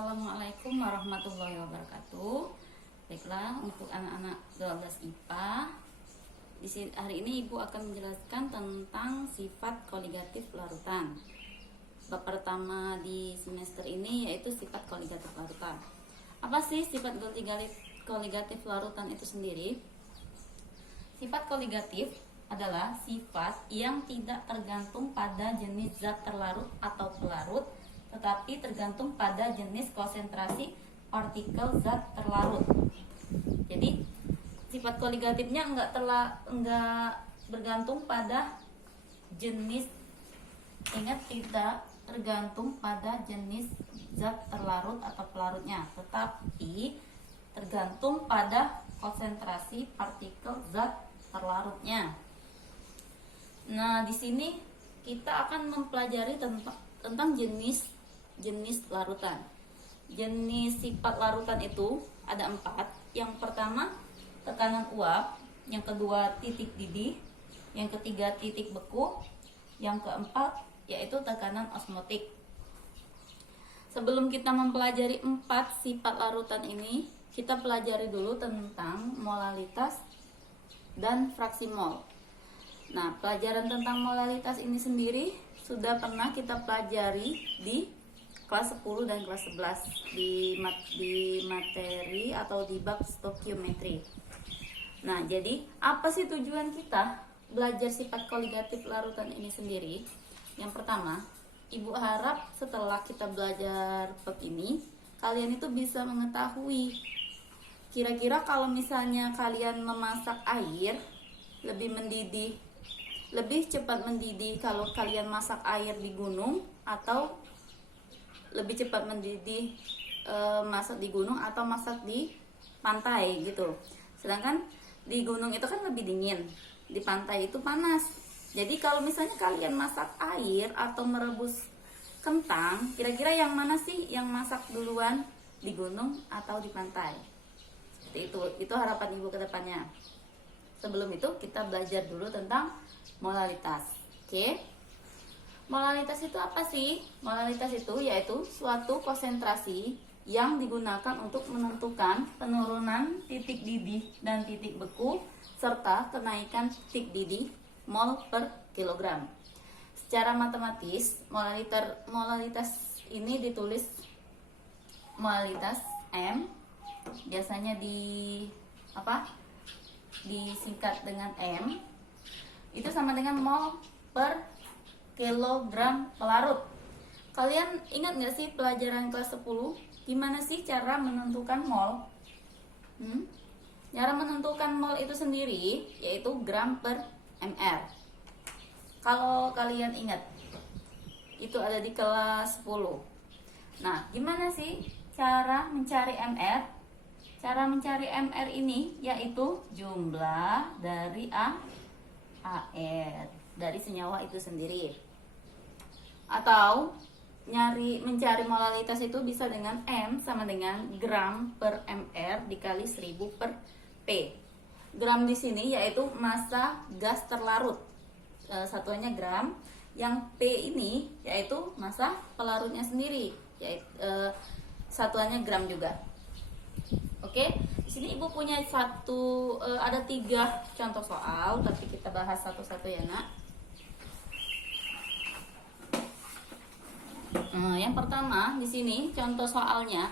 Assalamualaikum warahmatullahi wabarakatuh. Baiklah, untuk anak-anak 12 IPA, hari ini Ibu akan menjelaskan tentang sifat koligatif larutan. Bab pertama di semester ini yaitu sifat koligatif larutan. Apa sih sifat koligatif larutan itu sendiri? Sifat koligatif adalah sifat yang tidak tergantung pada jenis zat terlarut atau pelarut, tetapi tergantung pada jenis konsentrasi partikel zat terlarut. Jadi sifat koligatifnya enggak bergantung pada jenis, ingat, tidak tergantung pada jenis zat terlarut atau pelarutnya, tetapi tergantung pada konsentrasi partikel zat terlarutnya. Nah, di sini kita akan mempelajari tentang jenis larutan. Jenis sifat larutan itu ada 4. Yang pertama tekanan uap, yang kedua titik didih, yang ketiga titik beku, yang keempat yaitu tekanan osmotik. Sebelum kita mempelajari 4 sifat larutan ini, kita pelajari dulu tentang molalitas dan fraksi mol. Nah, pelajaran tentang molalitas ini sendiri sudah pernah kita pelajari di kelas 10 dan kelas 11 di materi atau di bab stokiometri. Nah, jadi apa sih tujuan kita belajar sifat koligatif larutan ini sendiri? Yang pertama, Ibu harap setelah kita belajar bab ini, kalian itu bisa mengetahui kira-kira kalau misalnya kalian memasak air lebih cepat mendidih kalau kalian masak air di gunung atau lebih cepat mendidih masak di gunung atau masak di pantai gitu. Sedangkan di gunung itu kan lebih dingin, di pantai itu panas. Jadi kalau misalnya kalian masak air atau merebus kentang, kira-kira yang mana sih yang masak duluan, di gunung atau di pantai? Seperti itu harapan Ibu ke depannya. Sebelum itu kita belajar dulu tentang molalitas. Oke. Molalitas itu apa sih? Molalitas itu yaitu suatu konsentrasi yang digunakan untuk menentukan penurunan titik didih dan titik beku serta kenaikan titik didih mol per kilogram. Secara matematis, molalitas ini ditulis molalitas M, biasanya disingkat dengan M, itu sama dengan mol per kilogram pelarut. Kalian ingat nggak sih pelajaran kelas 10 gimana sih cara menentukan mol? Cara menentukan mol itu sendiri yaitu gram per mr. Kalau kalian ingat, itu ada di kelas 10. Nah, gimana sih cara mencari mr? Cara mencari mr ini yaitu jumlah dari air, dari senyawa itu sendiri. Atau mencari molalitas itu bisa dengan M sama dengan gram per mr dikali 1000 per P. Gram di sini yaitu massa gas terlarut, satuannya gram. Yang P ini yaitu massa pelarutnya sendiri, yaitu satuannya gram juga. Oke, di sini Ibu punya ada 3 contoh soal, tapi kita bahas satu-satu ya, Nak. Yang pertama di sini contoh soalnya,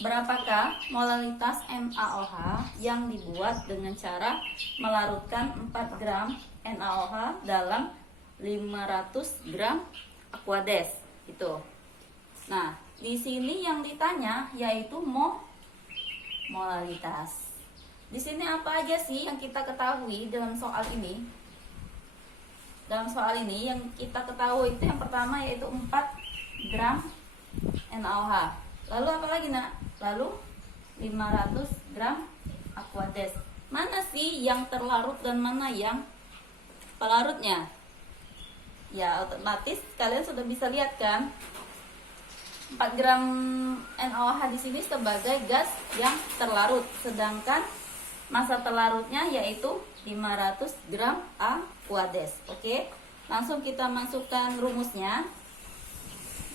berapakah molalitas MaOH yang dibuat dengan cara melarutkan 4 gram NaOH dalam 500 gram Aquades itu. Nah, di sini yang ditanya yaitu molalitas. Di sini apa aja sih yang kita ketahui dalam soal ini? Dalam soal ini yang kita ketahui itu yang pertama yaitu 4 gram NaOH. Lalu apa lagi, Nak? Lalu 500 gram Aquades. Mana sih yang terlarut dan mana yang pelarutnya? Ya, otomatis kalian sudah bisa lihat kan? 4 gram NaOH di sini sebagai gas yang terlarut, sedangkan massa terlarutnya yaitu 500 gram Aquades. Oke, langsung kita masukkan rumusnya.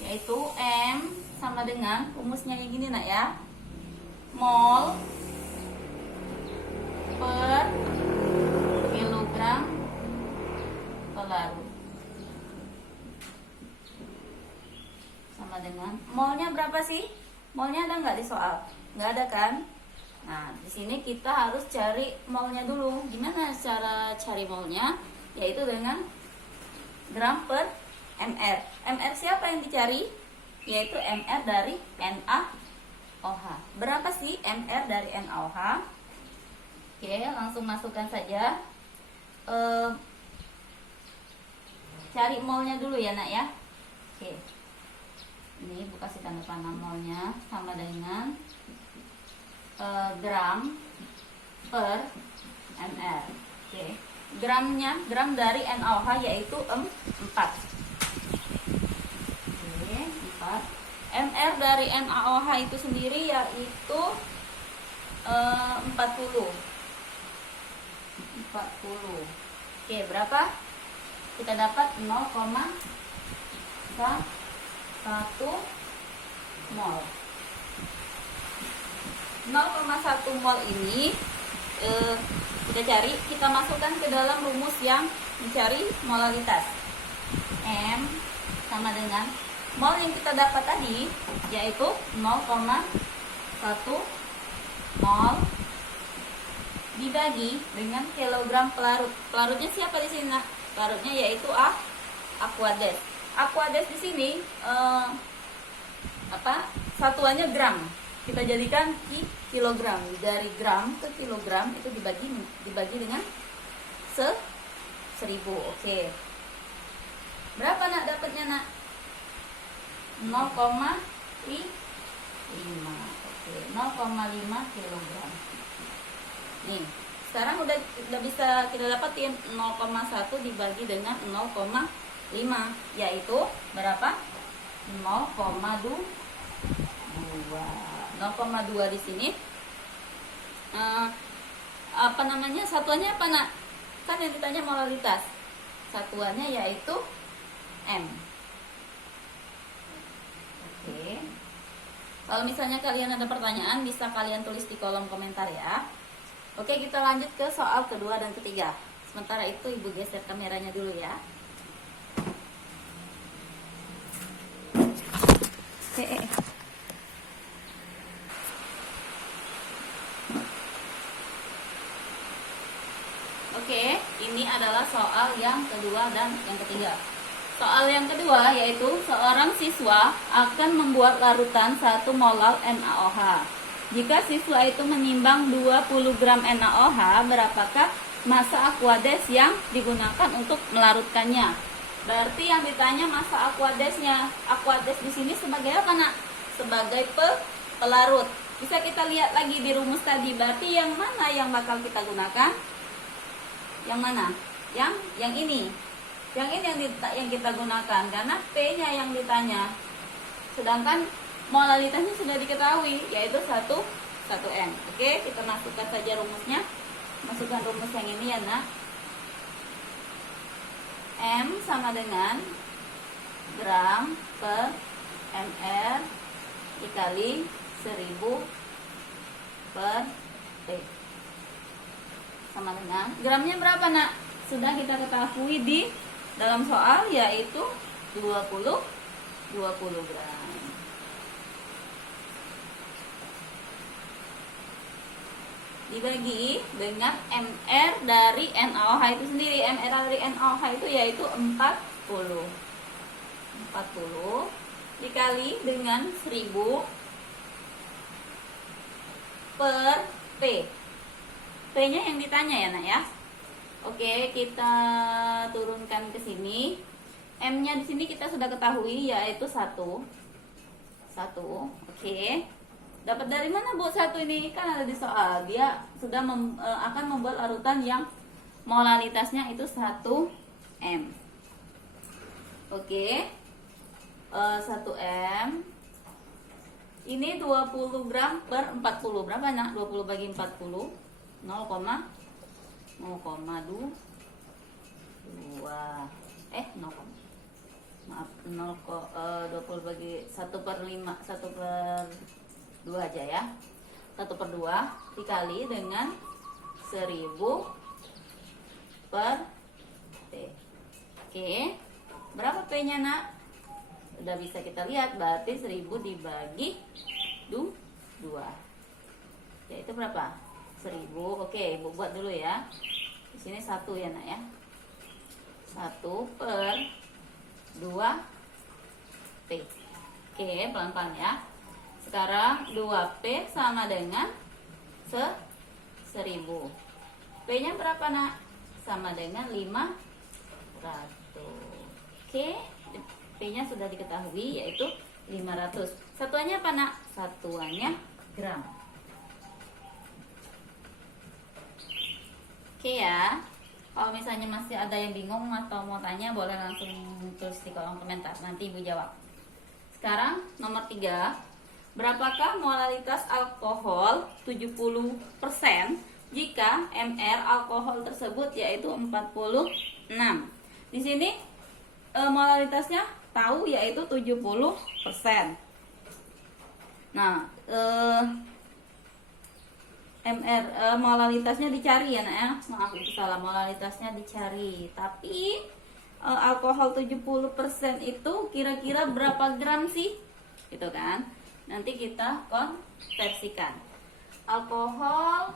yaitu M sama dengan rumusnya kayak gini nak ya, mol per kilogram pelarut sama dengan molnya berapa sih? Molnya ada nggak di soal? Nggak ada kan? Nah, di sini kita harus cari molnya dulu. Gimana cara cari molnya? Yaitu dengan gram per mr. Mr siapa yang dicari? Yaitu mr dari NaOH. Berapa sih mr dari NaOH? Oke, langsung masukkan saja. Cari molnya dulu ya nak ya. Oke, ini Bu kasih tanda panah molnya sama dengan gram per mr. Oke, gramnya, gram dari NaOH yaitu 4. Oke, 4. Mr dari NaOH itu sendiri yaitu 40. Oke, berapa? Kita dapat 0,1 mol. 0,1 mol ini kita cari, kita masukkan ke dalam rumus yang mencari molalitas. M sama dengan mol yang kita dapat tadi yaitu 0,1 mol dibagi dengan kilogram pelarut. Pelarutnya siapa di sini nak? Pelarutnya yaitu Aquades. Aquades di sini satuannya gram. Kita jadikan kilogram. Dari gram ke kilogram itu dibagi dengan 1000. Oke. Berapa nak dapatnya nak? 0,5. Oke, 0,5 kilogram. Nih, sekarang udah bisa kita dapatin 0,1 dibagi dengan 0,5 yaitu berapa? 0,2. 0,2 di sini satuannya apa nak? Kan yang ditanya molalitas. Satuannya yaitu M. Oke. Kalau misalnya kalian ada pertanyaan bisa kalian tulis di kolom komentar ya. Oke, kita lanjut ke soal kedua dan ketiga. Sementara itu Ibu geser kameranya dulu ya. Oke, ini adalah soal yang kedua dan yang ketiga. Soal yang kedua yaitu seorang siswa akan membuat larutan 1 molal NaOH. Jika siswa itu menimbang 20 gram NaOH, berapakah massa Aquades yang digunakan untuk melarutkannya? Berarti yang ditanya massa Aquadesnya. Aquades di sini sebagai apa nak? Sebagai pelarut. Bisa kita lihat lagi di rumus tadi. Berarti yang mana yang bakal kita gunakan? Yang mana? Yang ini. Yang ini yang kita gunakan karena P-nya yang ditanya. Sedangkan molalitasnya sudah diketahui yaitu 1 M. Oke, kita masukkan saja rumusnya. Masukkan rumus yang ini ya nak. M sama dengan gram per mr dikali 1000 per T sama dengan gramnya berapa nak? Sudah kita ketahui di dalam soal yaitu 20 gram. Dibagi dengan mr dari NaOH itu sendiri. Mr dari NaOH itu yaitu 40 dikali dengan 1000 per P. P-nya yang ditanya ya nak ya. Oke, kita turunkan ke sini. M-nya di sini kita sudah ketahui yaitu 1. Oke. Dapat dari mana Bu 1 ini? Kan ada di soal. Dia sudah akan membuat larutan yang molalitasnya itu 1 M. Oke. 1 M. Ini 20 gram per 40. Berapa nak? 20 bagi 40. 0,2. 0, maaf 20 bagi 1/5, 1/2 aja ya. 1/2 dikali dengan 1000 per P. Oke, berapa P-nya nak? Udah bisa kita lihat, berarti 1000 dibagi 2. Yaitu berapa? 1000. Oke, Ibu buat dulu ya. Di sini 1 ya nak ya. 1/2 P. Oke, pelan-pelan ya. Sekarang 2P sama dengan 1000. P-nya berapa nak? Sama dengan 500. Oke, P-nya sudah diketahui yaitu 500. Satuannya apa nak? Satuannya gram. Oke ya. Kalau misalnya masih ada yang bingung atau mau tanya, boleh langsung tulis di kolom komentar. Nanti Ibu jawab. Sekarang nomor 3. Berapakah molalitas alkohol 70% jika mr alkohol tersebut yaitu 46? Di sini molalitasnya tahu yaitu 70%. Nah, molalitasnya dicari ya nak ya. Maaf itu salah, molalitasnya dicari. Tapi alkohol 70% itu kira-kira berapa gram sih? Gitu kan. Nanti kita konversikan. Alkohol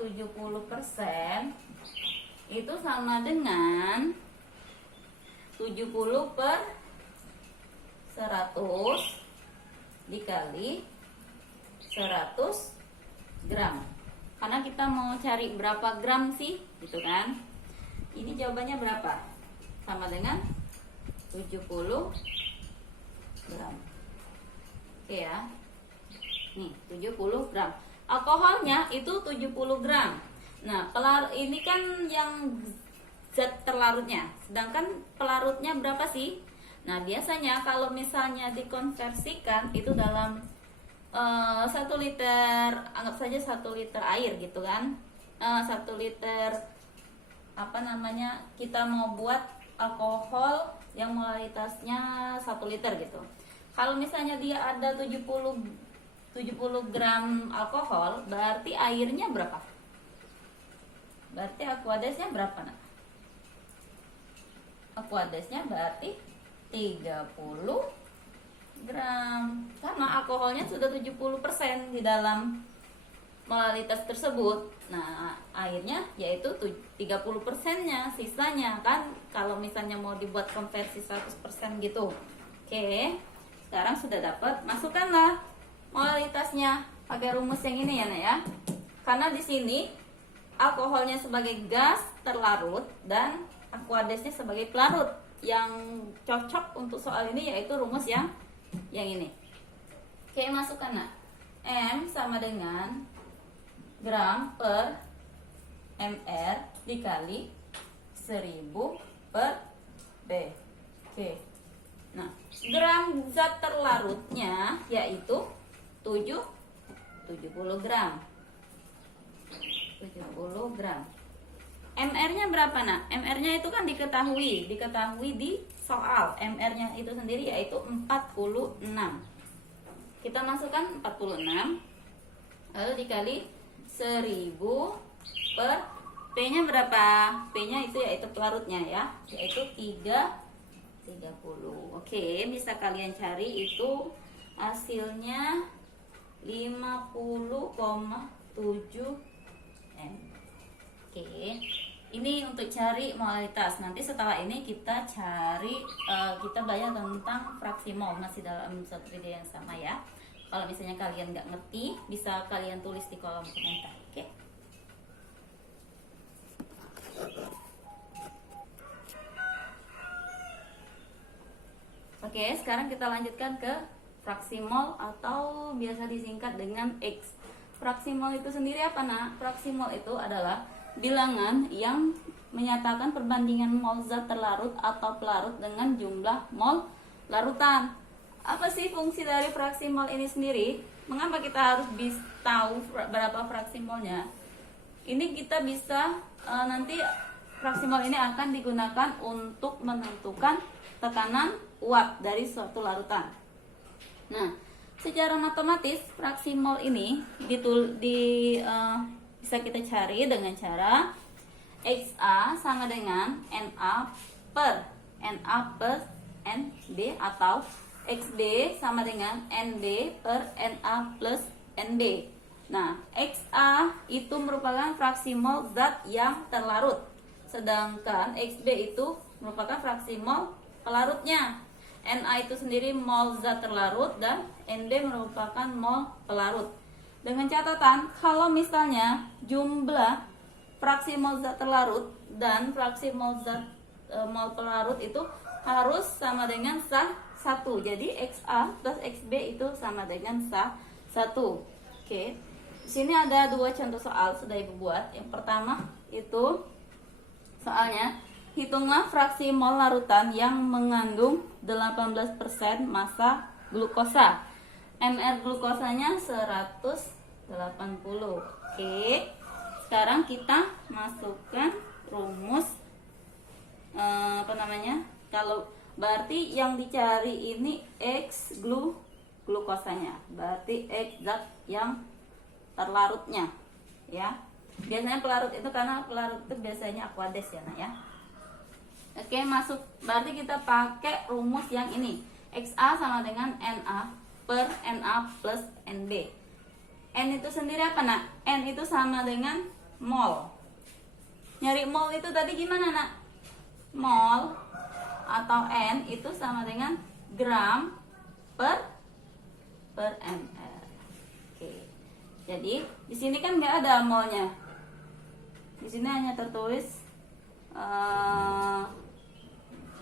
70% itu sama dengan 70 per 100 dikali 100 gram. Karena kita mau cari berapa gram sih, gitu kan. Ini jawabannya berapa? Sama dengan 70 gram. Oke ya. Nih, 70 gram. Alkoholnya itu 70 gram. Nah, ini kan yang zat terlarutnya. Sedangkan pelarutnya berapa sih? Nah, biasanya kalau misalnya dikonversikan itu dalam 1 liter, anggap saja 1 liter air gitu kan. 1 liter kita mau buat alkohol yang molalitasnya 1 liter gitu. Kalau misalnya dia ada 70 gram alkohol, berarti airnya berapa? Berarti aquadesnya berapa nak? Aquadesnya berarti 30 gram. Karena alkoholnya sudah 70% di dalam molalitas tersebut. Nah, airnya yaitu 30%-nya, sisanya kan kalau misalnya mau dibuat konversi 100% gitu. Oke. Sekarang sudah dapat, masukkanlah molalitasnya pakai rumus yang ini ya nak ya. Karena di sini alkoholnya sebagai gas terlarut dan aquadesnya sebagai pelarut. Yang cocok untuk soal ini yaitu rumus yang ini. Oke, masukkan nak. M sama dengan gram per mr dikali 1000 per B. Oke. Nah, gram zat terlarutnya yaitu 70 gram. 70 gram. MR-nya berapa nak? MR-nya itu kan diketahui di soal. MR-nya itu sendiri yaitu 46. Kita masukkan 46 lalu dikali 1000 per P-nya berapa? P-nya itu yaitu pelarutnya ya, yaitu 30. Oke, bisa kalian cari itu hasilnya 50,7 M. Oke, ini untuk cari molalitas. Nanti setelah ini kita cari, kita belajar tentang fraksi mol, masih dalam satu video yang sama ya. Kalau misalnya kalian nggak ngerti, bisa kalian tulis di kolom komentar. Oke. Oke, sekarang kita lanjutkan ke fraksi mol atau biasa disingkat dengan X. Fraksi mol itu sendiri apa nak? Fraksi mol itu adalah bilangan yang menyatakan perbandingan mol zat terlarut atau pelarut dengan jumlah mol larutan. Apa sih fungsi dari fraksi mol ini sendiri? Mengapa kita harus tahu berapa fraksi molnya? Ini kita bisa nanti fraksi mol ini akan digunakan untuk menentukan tekanan uap dari suatu larutan. Nah, secara matematis fraksi mol ini bisa kita cari dengan cara XA sama dengan NA per NB, atau XB sama dengan NB per NA plus NB. Nah, XA itu merupakan fraksi mol zat yang terlarut, sedangkan XB itu merupakan fraksi mol pelarutnya. Na itu sendiri mol zat terlarut dan NB merupakan mol pelarut. Dengan catatan, kalau misalnya jumlah fraksi mol zat terlarut dan fraksi mol zat mol pelarut itu harus sama dengan sah 1. Jadi XA plus XB itu sama dengan sah 1. Oke. Di sini ada 2 contoh soal sudah Ibu buat. Yang pertama itu soalnya, hitunglah fraksi mol larutan yang mengandung 18% massa glukosa. Mr glukosanya 180. Oke. Sekarang kita masukkan rumus kalau berarti yang dicari ini X glukosanya. Berarti X zat yang terlarutnya, ya. Biasanya pelarut itu karena pelarut itu biasanya aqueous ya, Nak, ya. Oke, masuk. Berarti kita pakai rumus yang ini. XA sama dengan Na per Na plus Nb. N itu sendiri apa, Nak? N itu sama dengan mol. Nyari mol itu tadi gimana, Nak? Mol atau N itu sama dengan gram per ml. Oke. Jadi di sini kan nggak ada molnya. Di sini hanya tertulis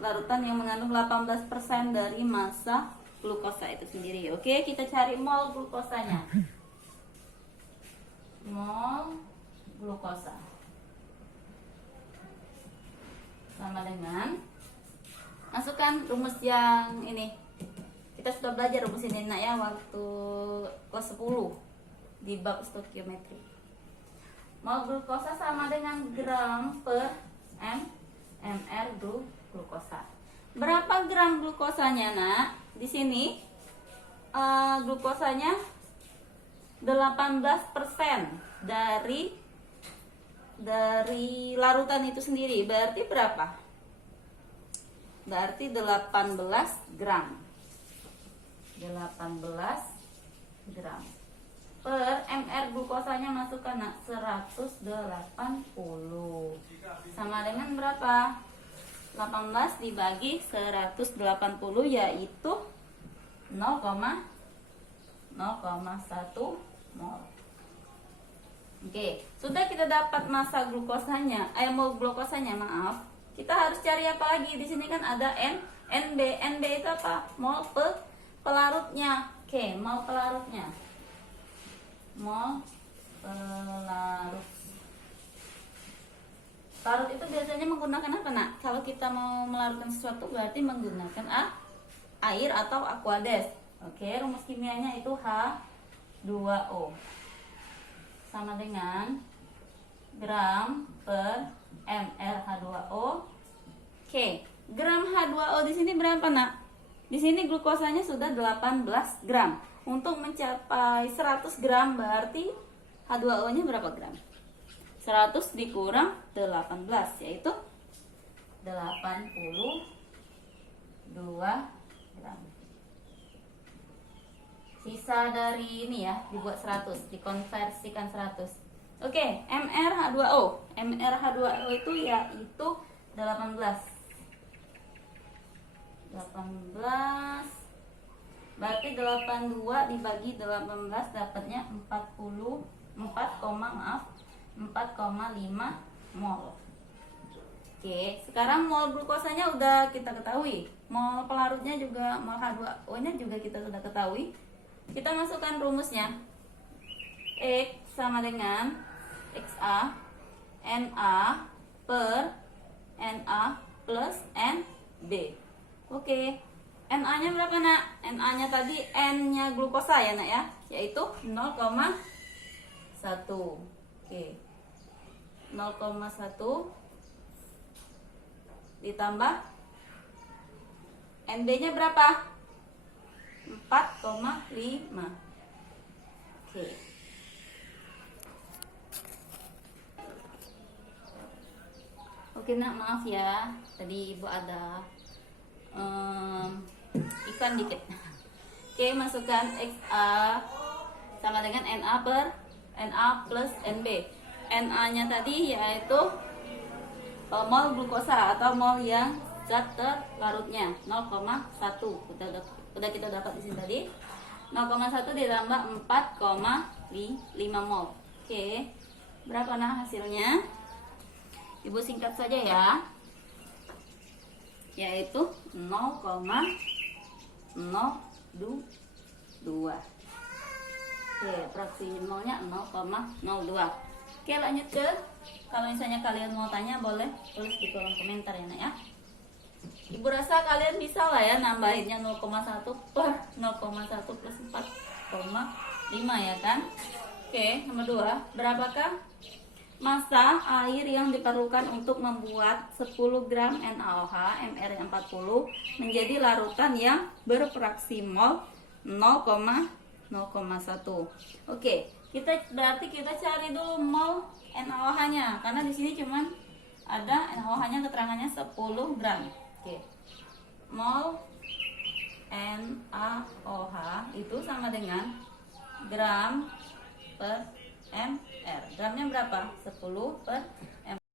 larutan yang mengandung 18% dari massa glukosa itu sendiri. Oke, kita cari mol glukosanya. Mol glukosa sama dengan, masukkan rumus yang ini. Kita sudah belajar rumus ini, Nak, ya, waktu kelas 10 di bab stoikiometri. Mol glukosa sama dengan gram per mr glukosa. Berapa gram glukosanya, Nak? Di sini glukosanya 18% dari larutan itu sendiri. Berarti berapa? Berarti 18 gram. 18 gram. Per mr glukosanya masukkan, Nak, 180. Sama dengan berapa? 18 dibagi 180 yaitu 0,1 mol. Oke, sudah kita dapat massa glukosanya, mol glukosanya, maaf. Kita harus cari apa lagi? Di sini kan ada NB. NB itu apa? Mol pelarutnya. Oke, mol pelarutnya. Mol pelarut. Pelarut itu biasanya menggunakan apa, Nak? Kalau kita mau melarutkan sesuatu berarti menggunakan air atau aqueous. Oke, rumus kimianya itu H2O sama dengan gram per ml H2O. Oke, gram H2O di sini berapa, Nak? Di sini glukosanya sudah 18 gram. Untuk mencapai 100 gram berarti H2O-nya berapa gram? 100 dikurang 18 yaitu 82 gram. Sisa dari ini ya, dibuat 100, dikonversikan 100. Oke, MrH2O. MrH2O itu yaitu 18. Berarti 82 dibagi 18 dapatnya 4,5 mol. Oke, sekarang mol glukosanya udah kita ketahui. Mol pelarutnya juga, mol H2O-nya juga kita sudah ketahui. Kita masukkan rumusnya. X sama dengan XA Na per Na plus NB. Oke, Na-nya berapa, Nak? Na-nya tadi N-nya glukosa ya, Nak, ya, yaitu 0,1. Oke, 0,1 ditambah NB-nya berapa? 4,5. Oke. Oke nak, maaf ya, tadi ibu ada iklan dikit. Oke, masukkan XA sama dengan Na plus NB. Na-nya tadi yaitu mol glukosa atau mol yang zat terlarutnya 0,1. Udah kita dapat di sini tadi. 0,1 ditambah 4,5 mol. Oke. Berapa nah hasilnya? Ibu singkat saja ya. Yaitu 0,02. Oke, fraksi molnya 0,02. Oke, lanjut ke, kalau misalnya kalian mau tanya boleh tulis di kolom komentar ya nak ya. Ibu rasa kalian bisa lah ya nambahinnya 0,1 per 0,1 plus 4,5 ya kan. Oke, nomor 2, berapakah massa air yang diperlukan untuk membuat 10 gram NaOH MR yang 40 menjadi larutan yang berfraksi mol 0,1. Oke, berarti kita cari dulu mol NaOH-nya karena di sini cuman ada NaOH-nya keterangannya 10 gram. Oke. Mol NaOH itu sama dengan gram per mR. Gramnya berapa? 10 per